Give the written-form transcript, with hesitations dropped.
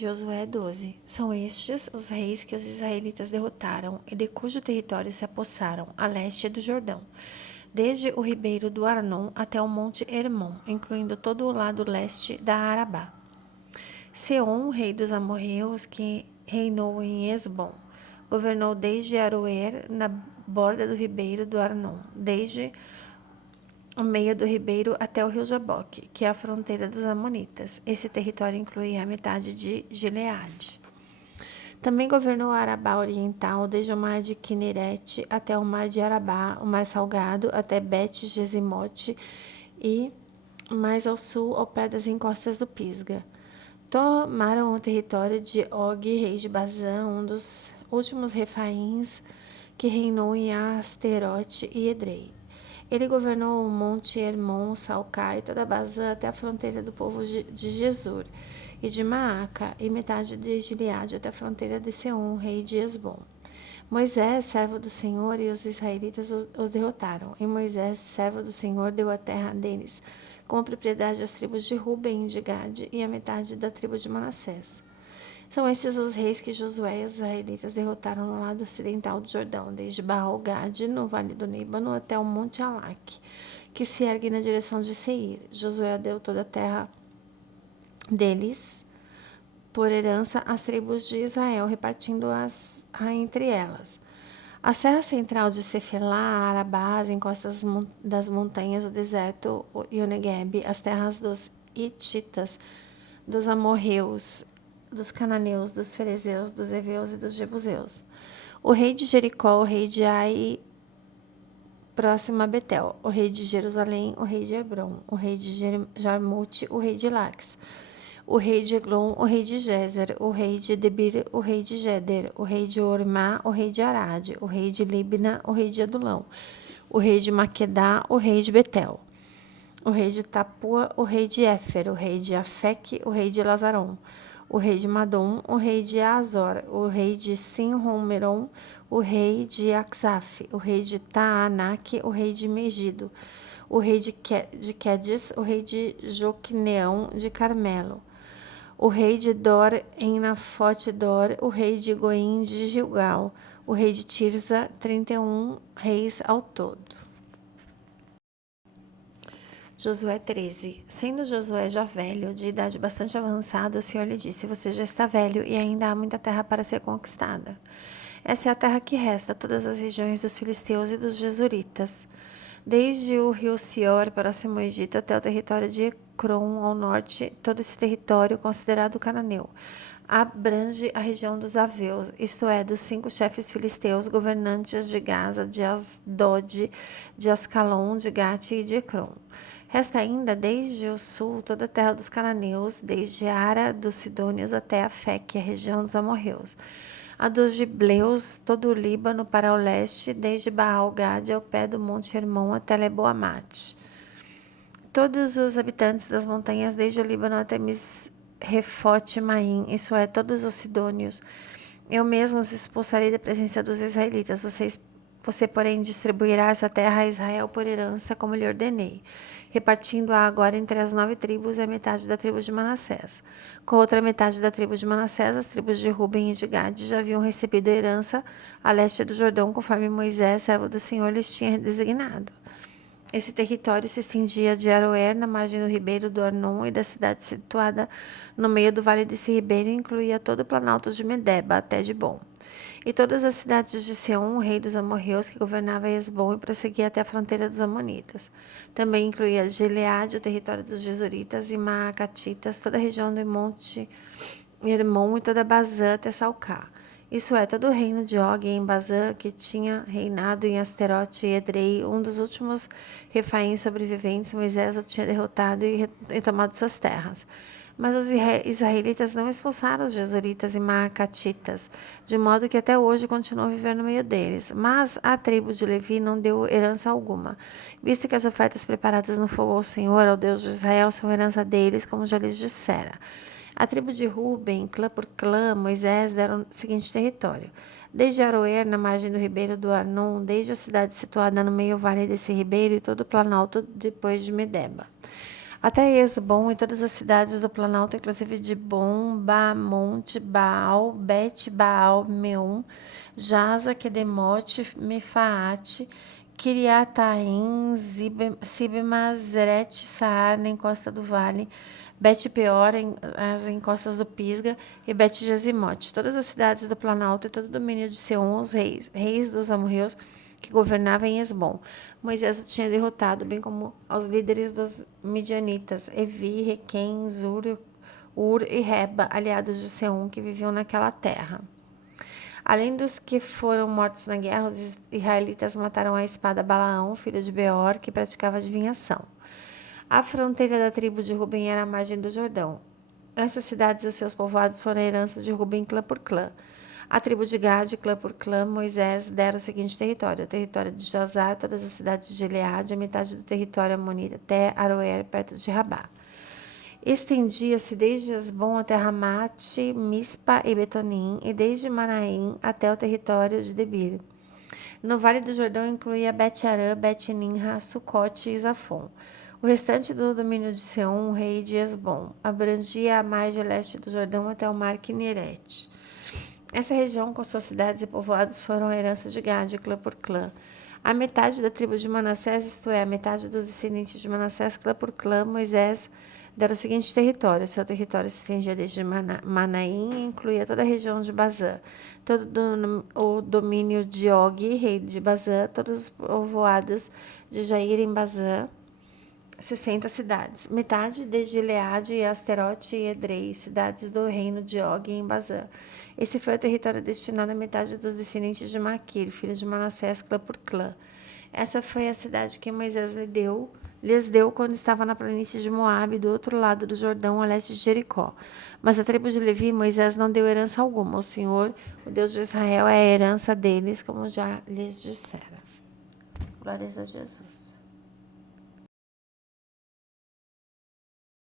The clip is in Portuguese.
Josué 12. São estes os reis que os israelitas derrotaram e de cujo território se apossaram, a leste do Jordão, desde o ribeiro do Arnon até o monte Hermon, incluindo todo o lado leste da Arabá. Seom, rei dos amorreus, que reinou em Esbom, governou desde Aroer, na borda do ribeiro do Arnon, desde o meio do ribeiro até o rio Jaboque, que é a fronteira dos amonitas. Esse território incluía a metade de Gileade. Também governou a Arabá Oriental, desde o mar de Quinerete até o mar de Arabá, o mar Salgado até Bet-Gesimote e mais ao sul, ao pé das encostas do Pisga. Tomaram o território de Og, rei de Bazã, um dos últimos refaíns que reinou em Asterote e Edrei. Ele governou o monte Hermon, Salcá e toda a Bazã até a fronteira do povo de Jesur e de Maaca e metade de Gileade até a fronteira de Seom, rei de Esbom. Moisés, servo do Senhor, e os israelitas os derrotaram. E Moisés, servo do Senhor, deu a terra deles, com propriedade às tribos de Ruben e de Gade e a metade da tribo de Manassés. São esses os reis que Josué e os israelitas derrotaram no lado ocidental do Jordão, desde Baal-Gade, no vale do Líbano, até o monte Alaque, que se ergue na direção de Seir. Josué deu toda a terra deles por herança às tribos de Israel, repartindo-as entre elas. A serra central de Cefelá, Arabá, as encostas das montanhas, o deserto e o Negueb, as terras dos Hititas, dos amorreus, dos cananeus, dos ferezeus, dos heveus e dos jebuseus. O rei de Jericó, o rei de Ai, próximo a Betel, o rei de Jerusalém, o rei de Hebron, o rei de Jarmute, o rei de Lax, o rei de Eglon, o rei de Gezer, o rei de Debir, o rei de Geder, o rei de Ormá, o rei de Arade, o rei de Libna, o rei de Adulão, o rei de Maquedá, o rei de Betel, o rei de Tapua, o rei de Éfer, o rei de Afec, o rei de Lazaron, o rei de Madom, o rei de Azor, o rei de Sinron-Meron, o rei de Axaf, o rei de Taanac, o rei de Megido, o rei de Quedes, o rei de Joqueneão de Carmelo, o rei de Dor em Nafote Dor, o rei de Goim de Gilgal, o rei de Tirza, 31 reis ao todo. Josué 13. Sendo Josué já velho, de idade bastante avançada, o Senhor lhe disse: Você já está velho e ainda há muita terra para ser conquistada. Essa é a terra que resta, todas as regiões dos filisteus e dos jesuritas, desde o rio Sior, próximo ao Egito, até o território de Ecrom, ao norte. Todo esse território, considerado cananeu, abrange a região dos Aveus, isto é, dos 5 chefes filisteus, governantes de Gaza, de Asdod, de Ascalon, de Gate e de Ecrom. Resta ainda, desde o sul, toda a terra dos cananeus, desde Ara dos Sidônios até Afec, a região dos amorreus. A dos Gibleus, todo o Líbano para o leste, desde Baal-Gade ao pé do monte Hermon até Leboamate. Todos os habitantes das montanhas, desde o Líbano até Misrefote-Maim, isso é, todos os sidônios. Eu mesmo os expulsarei da presença dos israelitas. Você, porém, distribuirá essa terra a Israel por herança, como lhe ordenei, repartindo-a agora entre as 9 tribos e a metade da tribo de Manassés. Com a outra metade da tribo de Manassés, as tribos de Ruben e de Gade já haviam recebido a herança a leste do Jordão, conforme Moisés, servo do Senhor, lhes tinha designado. Esse território se estendia de Aroer, na margem do ribeiro do Arnon, e da cidade situada no meio do vale desse ribeiro, incluía todo o planalto de Medeba até Dibom, e todas as cidades de Seom, rei dos amorreus, que governava Esbom e prosseguia até a fronteira dos amonitas. Também incluía Gileade, o território dos jesuritas e Maacatitas, toda a região do monte Hermon e toda Bazã até Salcá. Isso é, todo o reino de Og em Bazã, que tinha reinado em Asterote e Edrei, um dos últimos refaíns sobreviventes. Moisés o tinha derrotado e tomado suas terras. Mas os israelitas não expulsaram os jesuritas e maacatitas, de modo que até hoje continuam a viver no meio deles. Mas a tribo de Levi não deu herança alguma, visto que as ofertas preparadas no fogo ao Senhor, ao Deus de Israel, são herança deles, como já lhes dissera. A tribo de Ruben, clã por clã, Moisés deram o seguinte território: desde Aroer, na margem do ribeiro do Arnon, desde a cidade situada no meio vale desse ribeiro e todo o planalto depois de Medeba, até Esbom e todas as cidades do Planalto, inclusive de Bom, Bamonte, Baal, Bet-Baal, Meum, Jaza, Quedemote, Mefaate, Kiriataim, Sibma, Zeret, Saar, na encosta do vale, Bet-Peor, as encostas do Pisga, e Bet-Jazimote, todas as cidades do Planalto e todo o domínio de Seom, os reis dos amorreus, que governava em Esbom. Moisés o tinha derrotado, bem como aos líderes dos midianitas, Evi, Requem, Zur, Ur e Reba, aliados de Seom, que viviam naquela terra. Além dos que foram mortos na guerra, os israelitas mataram à espada Balaão, filho de Beor, que praticava adivinhação. A fronteira da tribo de Ruben era a margem do Jordão. Essas cidades e os seus povoados foram a herança de Ruben clã por clã. A tribo de Gade, clã por clã, Moisés dera o seguinte território: o território de Josar, todas as cidades de Gileade, a metade do território amonita até Aroer, perto de Rabá. Estendia-se desde Esbom até Ramate, Mispa e Betonim, e desde Manaim até o território de Debir. No Vale do Jordão incluía Bet-Arã, Bet-Nimra, Sucote e Zafon. O restante do domínio de Seom, rei de Esbom, abrangia a margem leste do Jordão até o mar Quinerete. Essa região, com suas cidades e povoados, foram a herança de Gade, clã por clã. A metade da tribo de Manassés, isto é, a metade dos descendentes de Manassés, clã por clã, Moisés dera o seguinte território. Seu território se estendia desde Manaim e incluía toda a região de Bazã, todo o domínio de Og, rei de Bazã, todos os povoados de Jair em Bazã, 60 cidades, metade de Gileade, Asterote e Edrei, cidades do reino de Og em Bazã. Esse foi o território destinado à metade dos descendentes de Maquir, filho de Manassés, clã por clã. Essa foi a cidade que Moisés lhes deu quando estava na planície de Moabe, do outro lado do Jordão, a leste de Jericó. Mas a tribo de Levi, Moisés não deu herança alguma. O Senhor, o Deus de Israel, é a herança deles, como já lhes dissera. Glórias a Jesus.